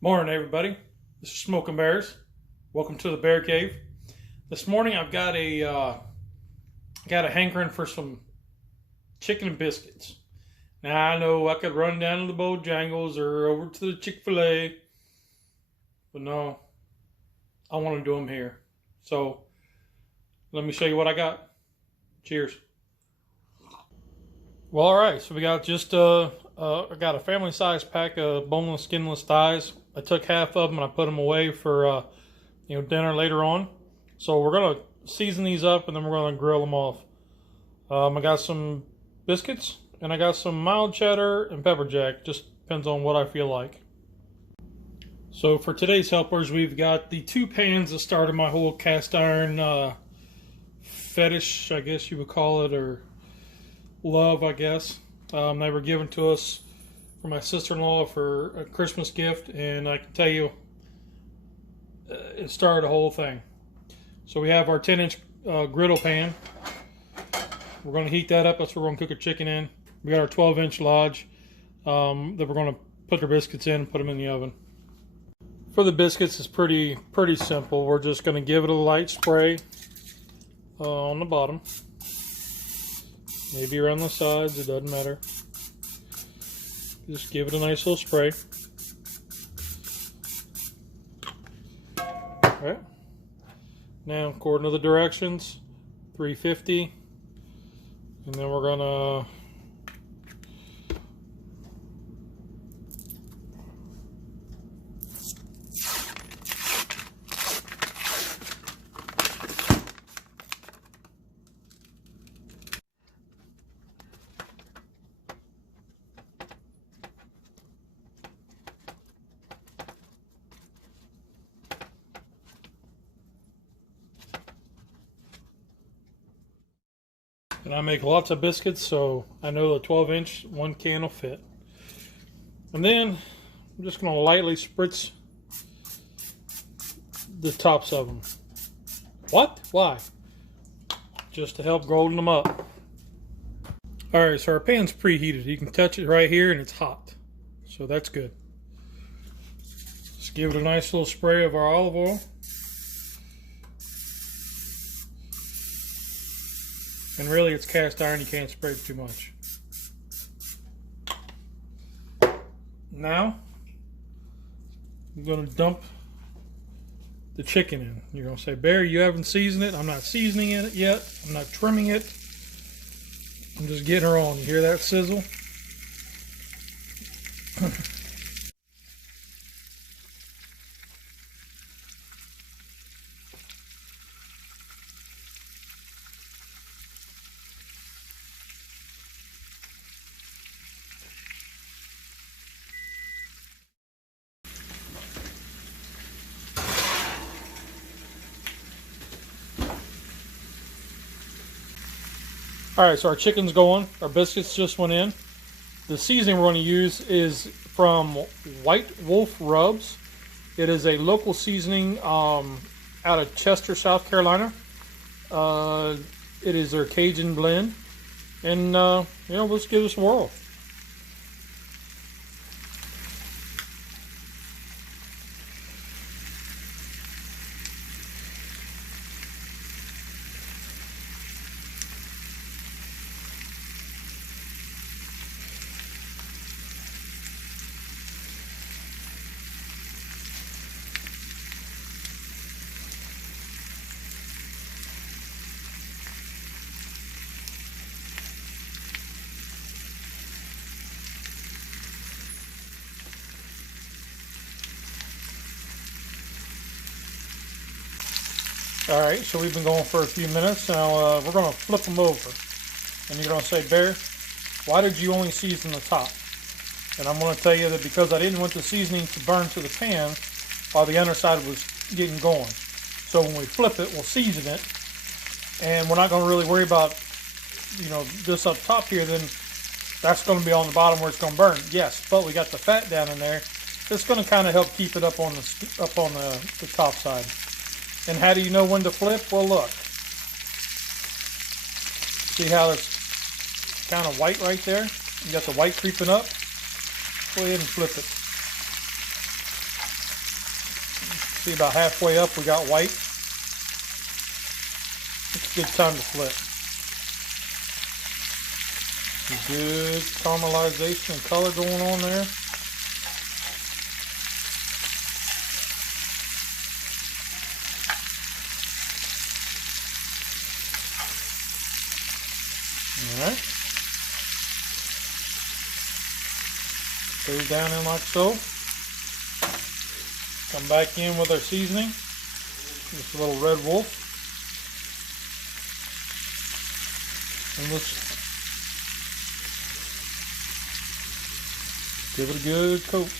Morning, everybody. This is Smoking Bears. Welcome to the Bear Cave. This morning, I've got a hankering for some chicken and biscuits. Now I know I could run down to the Bojangles or over to the Chick-fil-A, but no, I want to do them here. So let me show you what I got. Cheers. Well, all right. So we got just I got a family-sized pack of boneless, skinless thighs. I took half of them and I put them away for dinner later on. So we're gonna season these up and then we're gonna grill them off. I got some biscuits and I got some mild cheddar and pepper jack. Just depends on what I feel like. So for today's helpers, we've got the 2 pans that started my whole cast iron fetish, I guess you would call it, or love, I guess. They were given to us for my sister-in-law for a Christmas gift, and I can tell you it started the whole thing. So we have our 10-inch griddle pan. We're going to heat that up. That's what we're going to cook our chicken in. We got our 12-inch lodge that we're going to put our biscuits in and put them in the oven. For the biscuits, it's pretty simple. We're just going to give it a light spray on the bottom. Maybe around the sides, it doesn't matter. Just give it a nice little spray. Alright. Now, according to the directions, 350. And then we're gonna and I make lots of biscuits, so I know the 12-inch 1 can will fit. And then I'm just going to lightly spritz the tops of them. What? Why? Just to help golden them up. Alright, so our pan's preheated. You can touch it right here and it's hot. So that's good. Just give it a nice little spray of our olive oil. And really, it's cast iron. You can't spray it too much. Now, I'm going to dump the chicken in. You're going to say, Bear, you haven't seasoned it. I'm not seasoning it yet. I'm not trimming it. I'm just getting her on. You hear that sizzle? Alright, so our chicken's going. Our biscuits just went in. The seasoning we're going to use is from White Wolf Rubs. It is a local seasoning out of Chester, South Carolina. It is their Cajun blend. And, let's give this a whirl. Alright, so we've been going for a few minutes. Now we're going to flip them over. And you're going to say, Bear, why did you only season the top? And I'm going to tell you that because I didn't want the seasoning to burn to the pan while the underside was getting going. So when we flip it, we'll season it. And we're not going to really worry about, this up top here. Then that's going to be on the bottom where it's going to burn. Yes, but we got the fat down in there. It's going to kind of help keep it up on the top side. And how do you know when to flip? Well, look. See how it's kind of white right there? You got the white creeping up. Go ahead and flip it. See, about halfway up we got white. It's a good time to flip. Good caramelization and color going on there. Alright. Goes down in like so. Come back in with our seasoning. Just a little red wolf. And let's give it a good coat.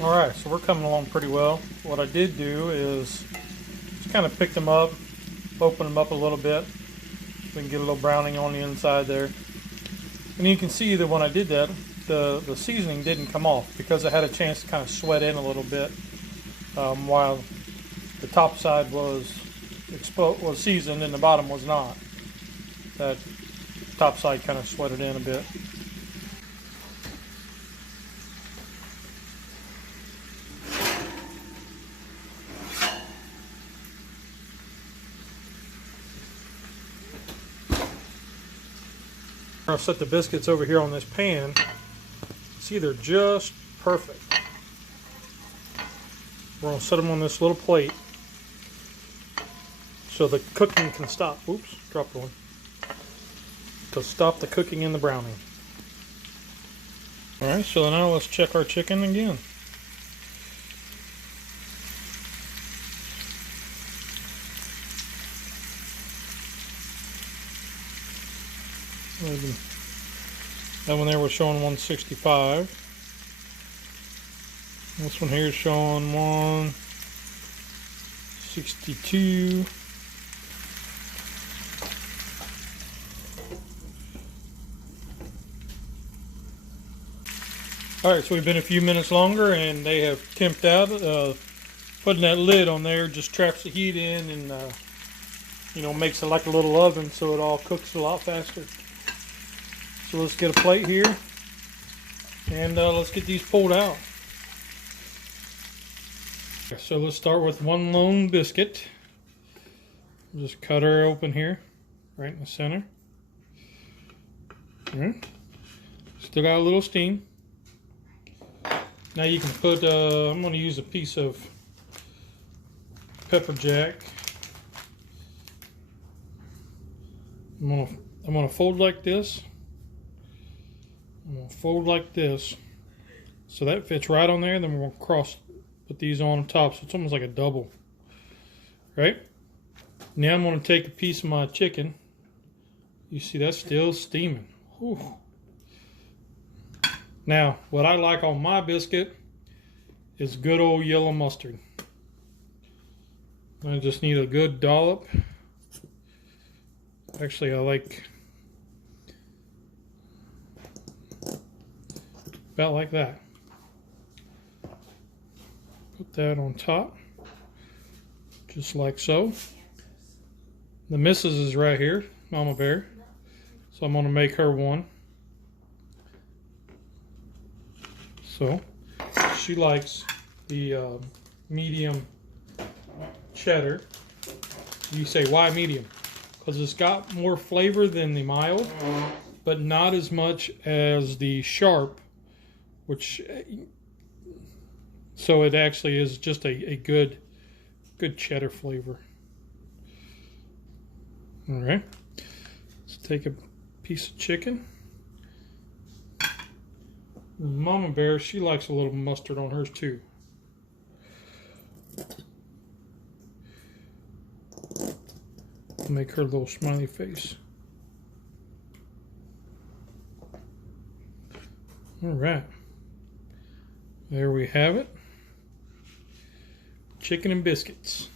Alright, so we're coming along pretty well. What I did do is just kind of pick them up, open them up a little bit. We can get a little browning on the inside there. And you can see that when I did that, the seasoning didn't come off because it had a chance to kind of sweat in a little bit while the top side was seasoned and the bottom was not. That top side kind of sweated in a bit. I'll set the biscuits over here on this pan. See, they're just perfect. We're going to set them on this little plate so the cooking can stop. Oops, dropped one. To stop the cooking in the browning. Alright, so now let's check our chicken again. That one there was showing 165. This one here is showing 162. Alright, so we've been a few minutes longer and they have temped out. Putting that lid on there just traps the heat in and you know, makes it like a little oven so it all cooks a lot faster. So let's get a plate here and let's get these pulled out. So let's start with one lone biscuit. Just cut her open here, right in the center. All right. Still got a little steam. Now you can put, I'm going to use a piece of pepper jack. I'm gonna fold like this. I'm gonna fold like this, so that fits right on there. Then we're gonna put these on top, so it's almost like a double. Right? Now I'm gonna take a piece of my chicken. You see that's still steaming. Whew. Now, what I like on my biscuit is good old yellow mustard. I just need a good dollop. Actually, I like about like that. Put that on top, just like so. The missus is right here, Mama Bear. So I'm going to make her one. So she likes the medium cheddar. You say, why medium? Because it's got more flavor than the mild, but not as much as the sharp, which, so it actually is just a good cheddar flavor. All right, let's take a piece of chicken. Mama Bear, she likes a little mustard on hers too. Make her little smiley face. All right, there we have it. Chicken and biscuits.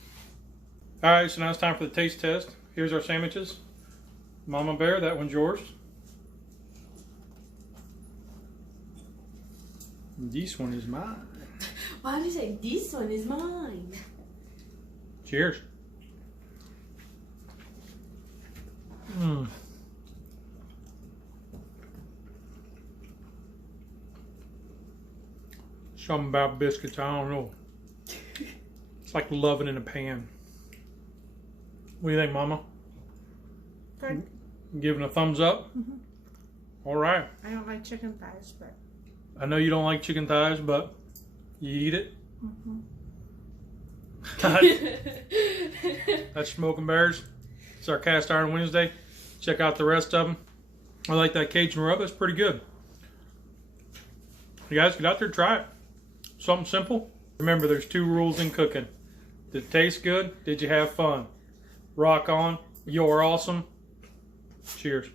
All right, so now it's time for the taste test. Here's our sandwiches. Mama Bear, that one's yours. This one is mine. Why did you say this one is mine? Cheers. Mmm. Something about biscuits, I don't know. It's like loving in a pan. What do you think, Mama? Good. Giving a thumbs up? Mm-hmm. All right. I don't like chicken thighs, but... I know you don't like chicken thighs, but you eat it? Mm-hmm. That's Smoking Bears. It's our Cast Iron Wednesday. Check out the rest of them. I like that Cajun rub. That's pretty good. You guys get out there, try it. Something simple. Remember, there's 2 rules in cooking. Did it taste good? Did you have fun? Rock on. You're awesome. Cheers.